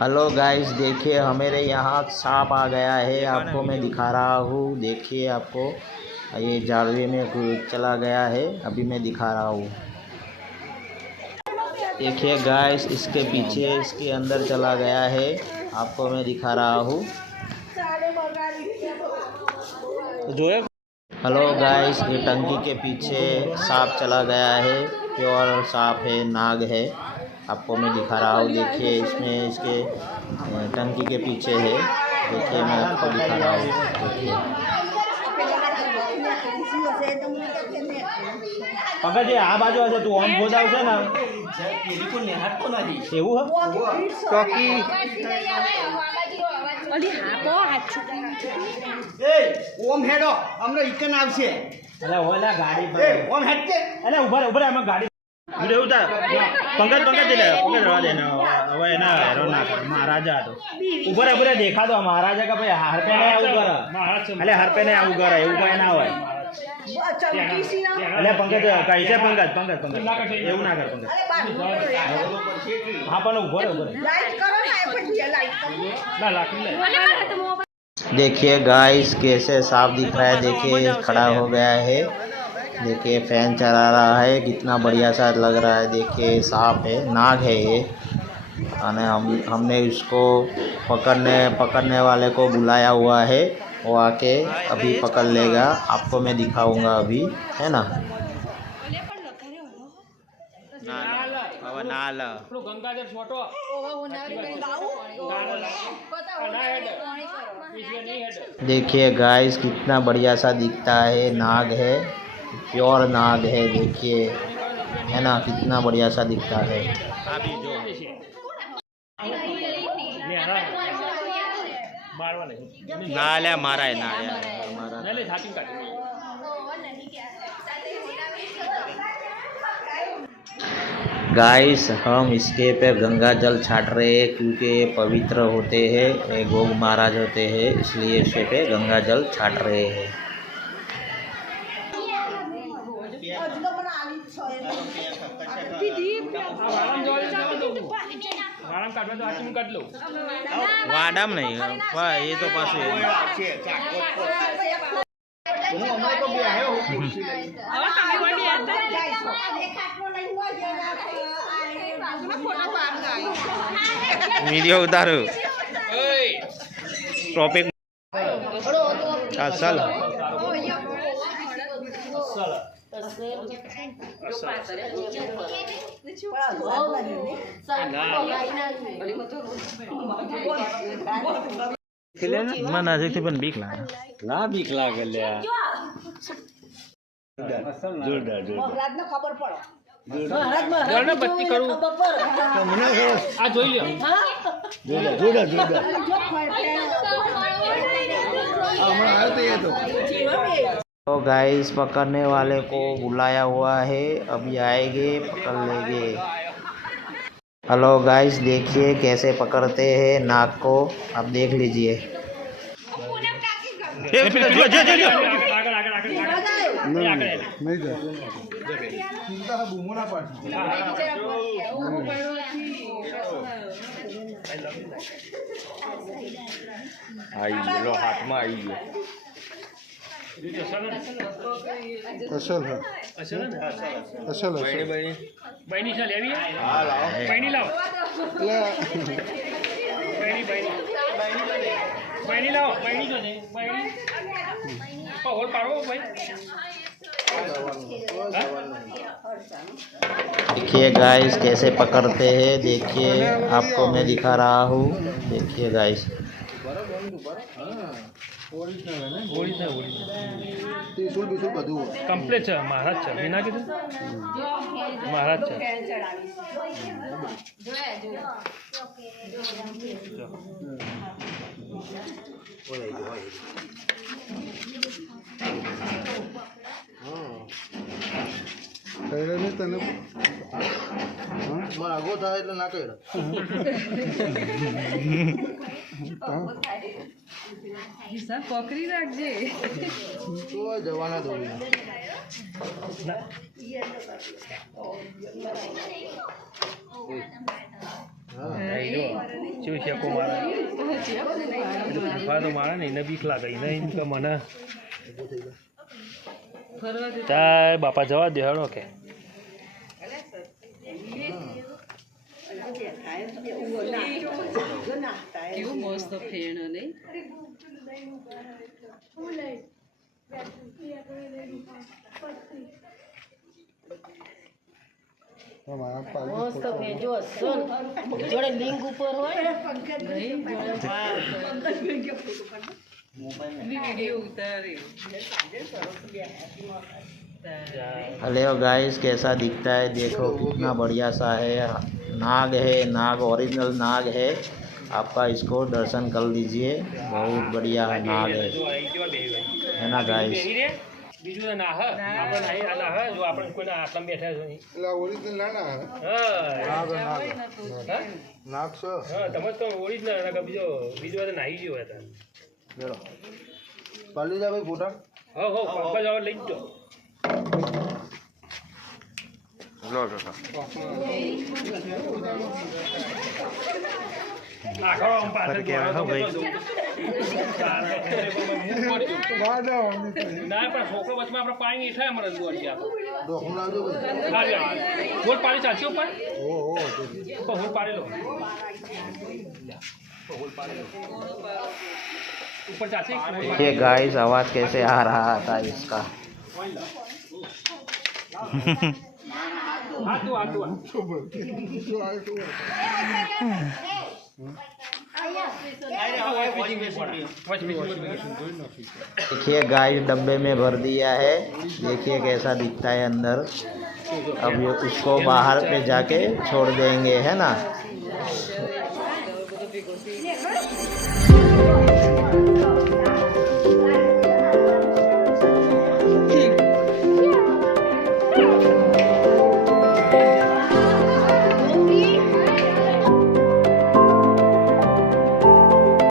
Hello guys, देखिए हमारे यहाँ सांप आ गया है। आपको मैं दिखा रहा हूँ। देखिए आपको ये जालवे में चला गया है। अभी मैं दिखा रहा हूँ। देखिए गाइस, इसके पीछे इसके अंदर चला गया है। आपको मैं दिखा रहा हूँ। हेलो गाइस, ये टंकी के पीछे सांप चला गया है। प्योर सांप है, नाग है। आपको मैं दिखा रहा हूँ। देखिए इसमें इसके टंकी के पीछे है। देखिए मैं आपको दिखा रहा हूँ। देखिए पंकज आ बाजू आ तू ऑन हो जाओ ना ओम हेडो हमरा इकन आवशे अरे ओला गाड़ी पर ओम हेड के अरे ऊपर ऊपर हम गाड़ी वीडियो उतार पंकज पंकज दिले पंकज रवा देना હવે ના હેરો ના મહારાજા તો ऊपर ऊपर देखा दो महाराजा का भाई हार पे नहीं आऊ कर अरे हार पे नहीं आऊ कर એવું કઈ ના હોય અલે पंकज कैसे पंकज पंकज पंकज એવું ના કર पंकज હા પણ ऊपर ऊपर लाइट करो ना પછી लाइट ना लाइट देखिए गाइस कैसे सांप दिख रहा है। देखिए खड़ा हो गया है। देखिए फैन चला रहा है। कितना बढ़िया सा लग रहा है। देखिए सांप है, नाग है ये। हमने इसको पकड़ने वाले को बुलाया हुआ है। वो आके अभी पकड़ लेगा। आपको मैं दिखाऊंगा अभी, है ना। देखिए गाइस कितना बढ़िया सा दिखता है। नाग है, प्योर नाग है। देखिए है ना, कितना बढ़िया सा दिखता है। नाले मारा है ना गाइस, हम इसके पे गंगा जल छाट रहे हैं क्योंकि पवित्र होते हैं, गोग महाराज होते हैं, इसलिए इसके पे गंगा जल छाट रहे हैं। वाडम नहीं ये तो पास वीडियो उतारो टॉपिक असल मन आज थे पण बीक लाग ना बीक लागल्या जोरदार जोरदार ना खबर पड़ो जोरदार बत्ती करू आ જોઈ લ્યો જોરદાર જોરદાર हमारा आयो तो ये तो गाइस पकड़ने वाले को बुलाया हुआ है। अभी आएंगे, पकड़ लेंगे। हेलो गाइस, देखिए कैसे पकड़ते हैं नाग को। आप देख लीजिए। आई लो हाथ में आई गयो। असल है असल है असल है बहनी से लेवी हां लाओ बहनी लाओ बहनी लाओ बहनी जो दे बहनी और पारो भाई। देखिए गाइस कैसे पकड़ते हैं। देखिए आपको मैं दिखा रहा हूँ। देखिए गाइस कंप्लीट है महाराज છે વિના કીધું महाराज છે તને મારા આગો થાય એટલે ના કર્યો હિસાબ પકડી રાખજે. તો જવાના દોડી શું શેકો મારે તો મારે ને એને બીક લાગે એને એમ કે મને ચાય બાપા જવા દે હેડો કે કેવું મસ્ત ફેણ નહીં. મસ્ત ભેજો જોડે લિંક ઉપર હોય વિડીયો ઉતારી. हेलो गाइस, कैसा दिखता है देखो, कितना बढ़िया सा है. नाग है, नाग ओरिजिनल नाग है. आपका इसको दर्शन कर लीजिए, बहुत बढ़िया है नाग है ना गाइस. બીજું ના હ આપણે નહીં આલા હ જો આપણે કોઈ આટલા બેઠા છે એટલે ઓરિજિનલ ના ના નાખશો હા તમે તો ઓરિજિનલ બીજો તો નાહી ગયો હતા ચલો પાલી જા ભાઈ ફોટા હો પાપા જાવ લઈ જો લો આખો પાછળ ગયા હો ભાઈ ના પણ છોકરો વચમાં આપણે પાણી હેઠા અમારે દોડી ગોળ પાણી ચાલશે ઉપર હોલ પાડી લો ऊपर चाची देखिए गाइस, आवाज कैसे आ रहा था इसका. देखिए गाइस, डब्बे में भर दिया है. देखिए कैसा दिखता है अंदर. अब ये उसको बाहर पे जाके छोड़ देंगे, है ना.